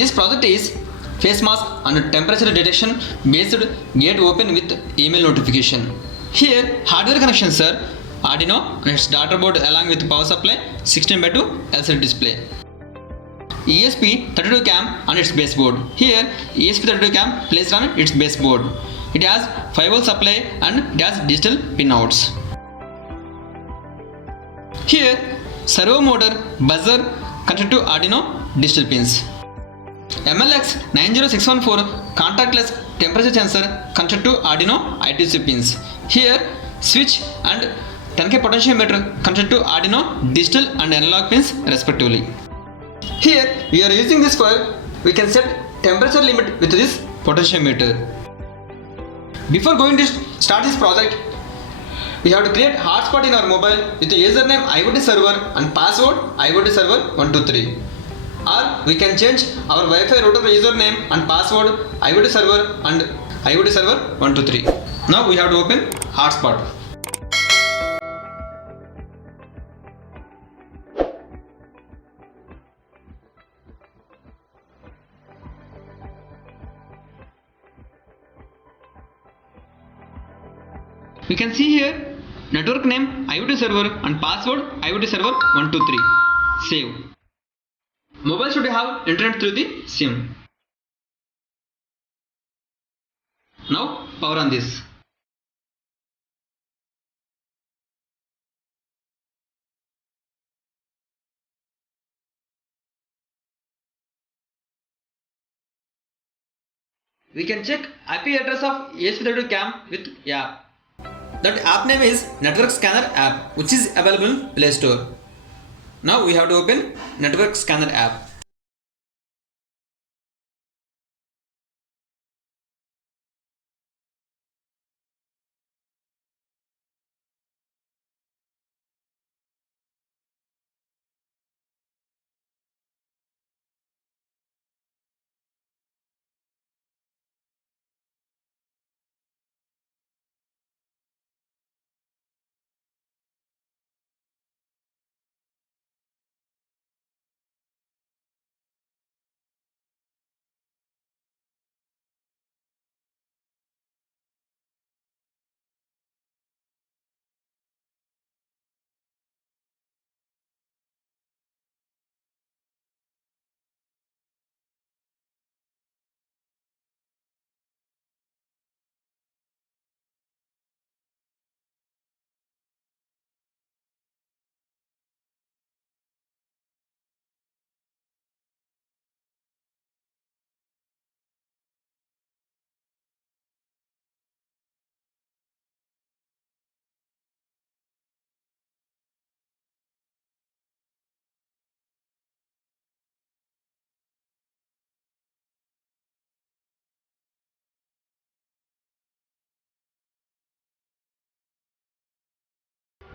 This project is face mask and temperature detection based gate open with email notification. Here hardware connections are Arduino and its data board along with power supply 16:2 LCD display. ESP32 cam on its baseboard. Here ESP32 cam placed on its baseboard. It has 5V supply and it has digital pinouts. Here servo motor buzzer connected to Arduino digital pins. MLX90614 contactless temperature sensor connected to Arduino I2C pins. Here switch and 10K potentiometer connected to Arduino digital and analog pins respectively. Here we are using this for we can set temperature limit with this potentiometer. Before going to start this project, we have to create hotspot in our mobile with the username IoT server and password IoT server 123. Or we can change our Wi-Fi router username and password IoT server and IoT server 123. Now we have to open hotspot. We can see here network name IoT server and password IoT server 123. Save. Mobile should have internet through the SIM. Now power on this. We can check IP address of ESP32 cam with app. That app name is Network Scanner app, which is available in Play Store. Now we have to open Network Scanner app.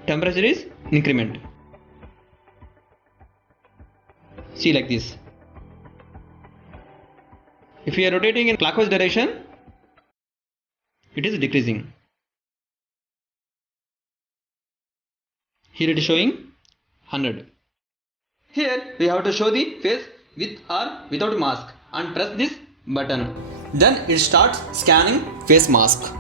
Temperature is increment. See like this. If we are rotating in clockwise direction, it is decreasing. Here it is showing 100. Here we have to show the face with or without mask and press this button. Then it starts scanning face mask.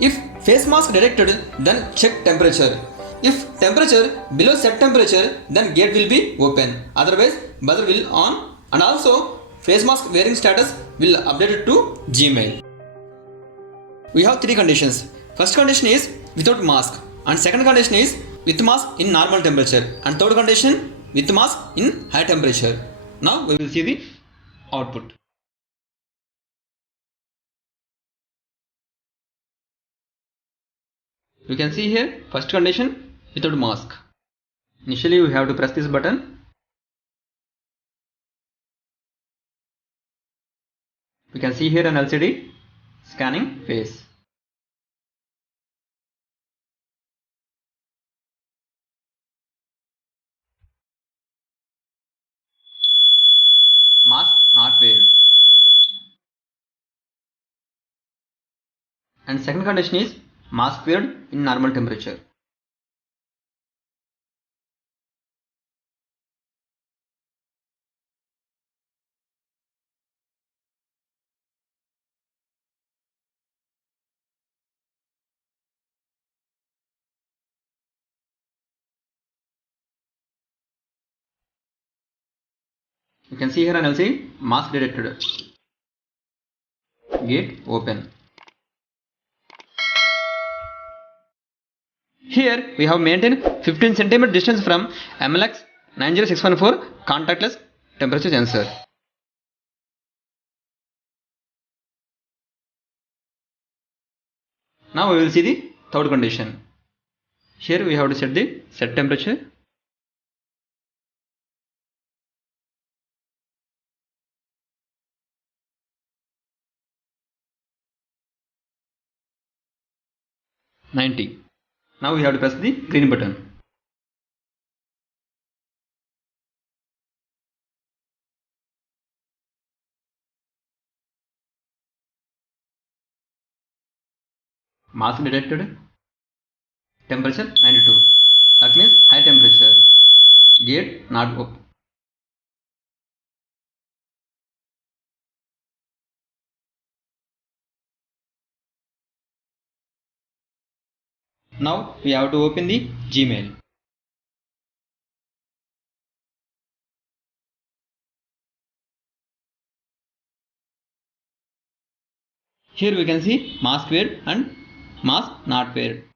If face mask detected, then check temperature. If temperature below set temperature, then gate will be open. Otherwise, buzzer will on, and also face mask wearing status will update it to Gmail. We have three conditions. First condition is without mask, and second condition is with mask in normal temperature, and third condition with mask in high temperature. Now we will see the output. You can see here first condition without mask. Initially we have to press this button. We can see here an LCD scanning face. Mask not wearing. And second condition is mask weared in normal temperature. You can see here and I'll say mask detected. Gate open. Here we have maintained 15 cm distance from MLX 90614 contactless temperature sensor. Now we will see the third condition. Here we have to set the set temperature. $90. Now we have to press the green button. Mask detected. Temperature 92. That means high temperature. Gate not open. Now we have to open the Gmail. Here we can see mask wear and mask not wear.